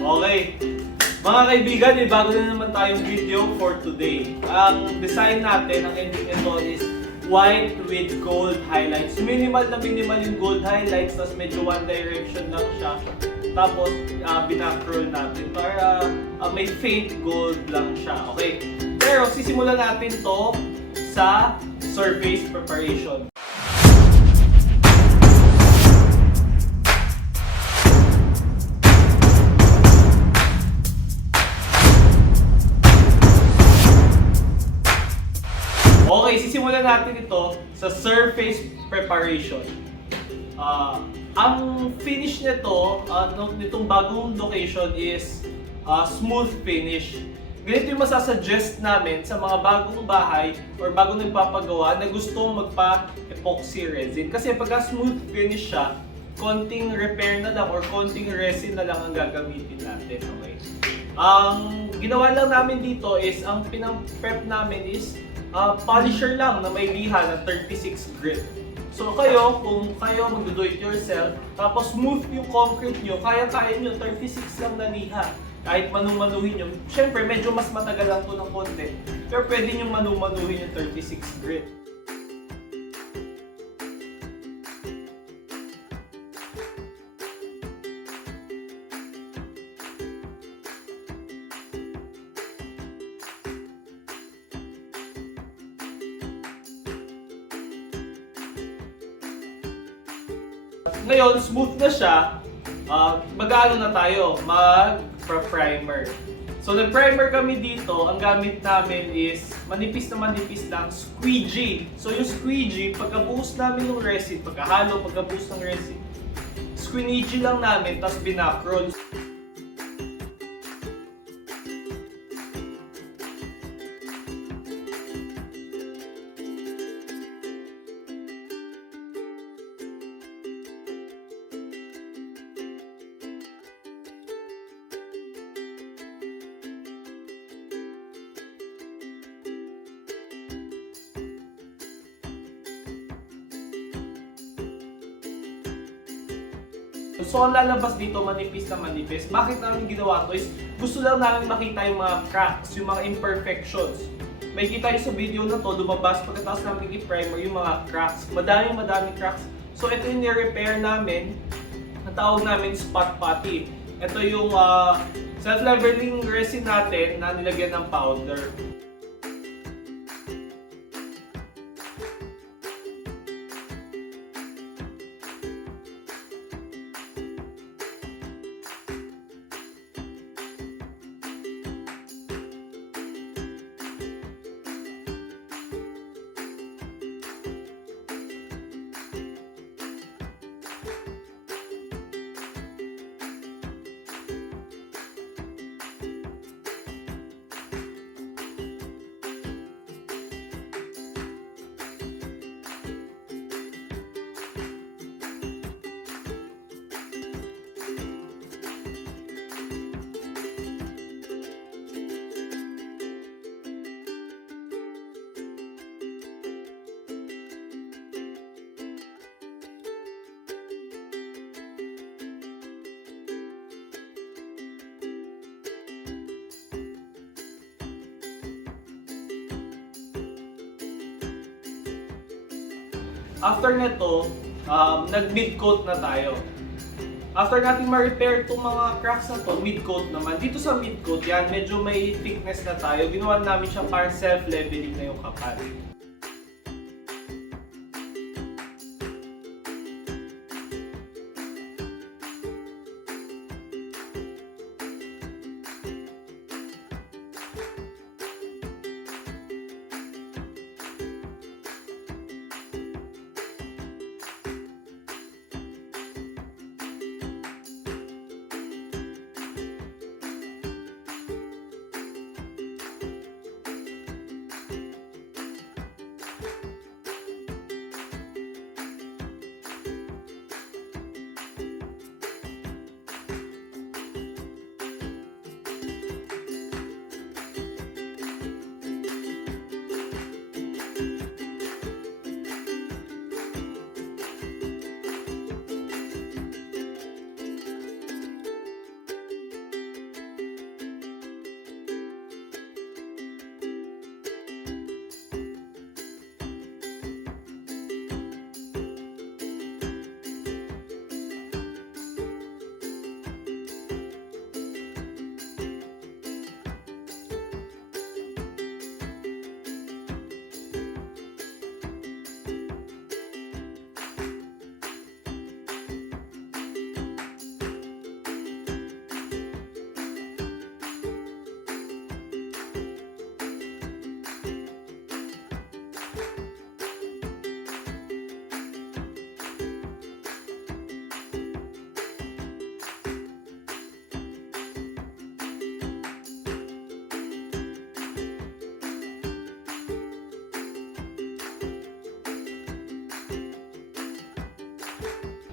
Okay. Mga kaibigan, may bago na naman tayong video for today. Ang design natin, ang ending nito is white with gold highlights. Minimal na minimal yung gold highlights, tapos medyo one direction lang siya. Tapos, binackroll natin para may faint gold lang siya. Okay? Pero, sisimulan natin to sa surface preparation. Okay, sisimulan natin ito sa surface preparation. Ang finish nito, nitong bagong location is smooth finish. Ganito yung masasuggest namin sa mga bagong bahay or bagong nagpapagawa na gustong magpa-epoxy resin. Kasi pagka smooth finish siya, konting repair na lang or konting resin na lang ang gagamitin natin. Okay? Ang ginawa lang namin dito is, ang pinang-prep namin is polisher lang na may liha na 36 grit. So kung kayo mag-do it yourself, tapos smooth yung concrete nyo, kaya-kaya nyo 36 lang na liha. Kahit manu-manuhin nyo, syempre medyo mas matagal lang to ng konti, pero pwede nyo manu-manuhin yung 36 grit. Ngayon, smooth na siya, mag-ano na tayo, mag-primer. So, nag-primer kami dito, ang gamit namin is manipis lang, squeegee. So, yung squeegee, pagkabuhos namin ng resin, pagkabuhos ng resin, squeegee lang namin, tapos binackroll. So, ang lalabas dito, manipis na manipis. Bakit namin ginawa to is, gusto lang namin makita yung mga cracks, yung mga imperfections. May kita yung sa video na to, lumabas pagkatapos namin i-primer yung mga cracks. Madaming cracks. So, ito yung ni-repair namin. Ang tawag namin spot putty. Ito yung self-leveling resin natin na nilagyan ng powder. After nito, nag-mid coat na tayo. After natin ma-repair itong mga cracks na to, mid coat naman. Dito sa mid coat, yan, medyo may thickness na tayo. Ginawa namin siya para self-leveling na yung kapal.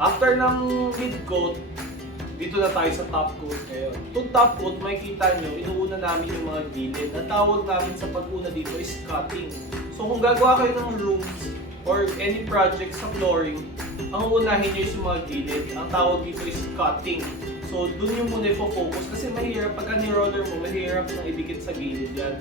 After ng mid coat, dito na tayo sa top coat ngayon. Itong top coat, makikita nyo, inuuna namin yung mga gilid. Ang tawag namin sa pag-una dito is cutting. So kung gagawa kayo ng rooms or any project sa flooring, ang uunahin nyo is yung mga gilid. Ang tawag dito is cutting. So dun yung muna i-focus kasi mahirap, pagka ni-roller mo, mahirap na idikit sa gilid yan.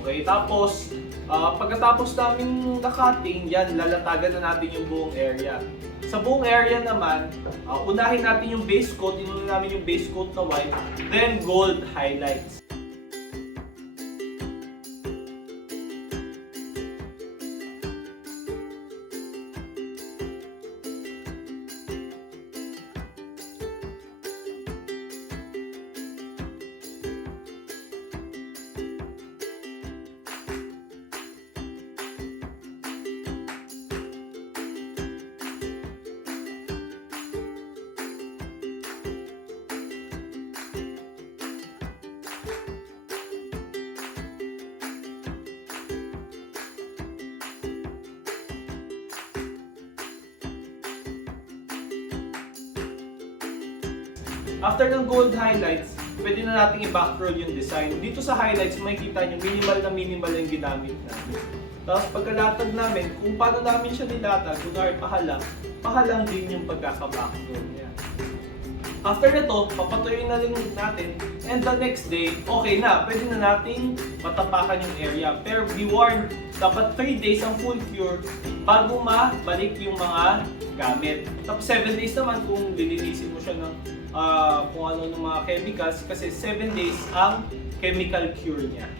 Okay, tapos pagkatapos namin na-cutting, yan, lalatagan na natin yung buong area. Sa buong area naman, unahin natin yung base coat, inuna namin yung base coat na white, then gold highlights. After ng gold highlights, pwede na natin i-backroll yung design. Dito sa highlights, makikita nyo minimal yung ginamit namin. Tapos pagkalatag namin, kung paano namin siya nilatag, kunwari pahalang din yung pagkaka-backroll niya. After nito, papatuloy na rin natin, and the next day, okay na, pwede na nating matapakan yung area. Pero be warned, dapat 3 days ang full cure bago mabalik yung mga gamit. Tapos 7 days naman kung lilinisin mo siya ng kung ano ng mga chemicals, kasi 7 days ang chemical cure niya.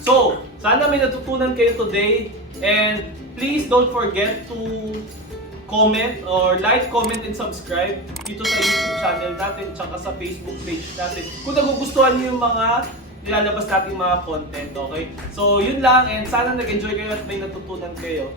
So, sana may natutunan kayo today, and please don't forget to comment or like, comment, and subscribe dito sa YouTube channel natin tsaka sa Facebook page natin. Kung nagugustuhan niyo yung mga nilalabas nating mga content, okay? So, yun lang and sana nag-enjoy kayo at may natutunan kayo.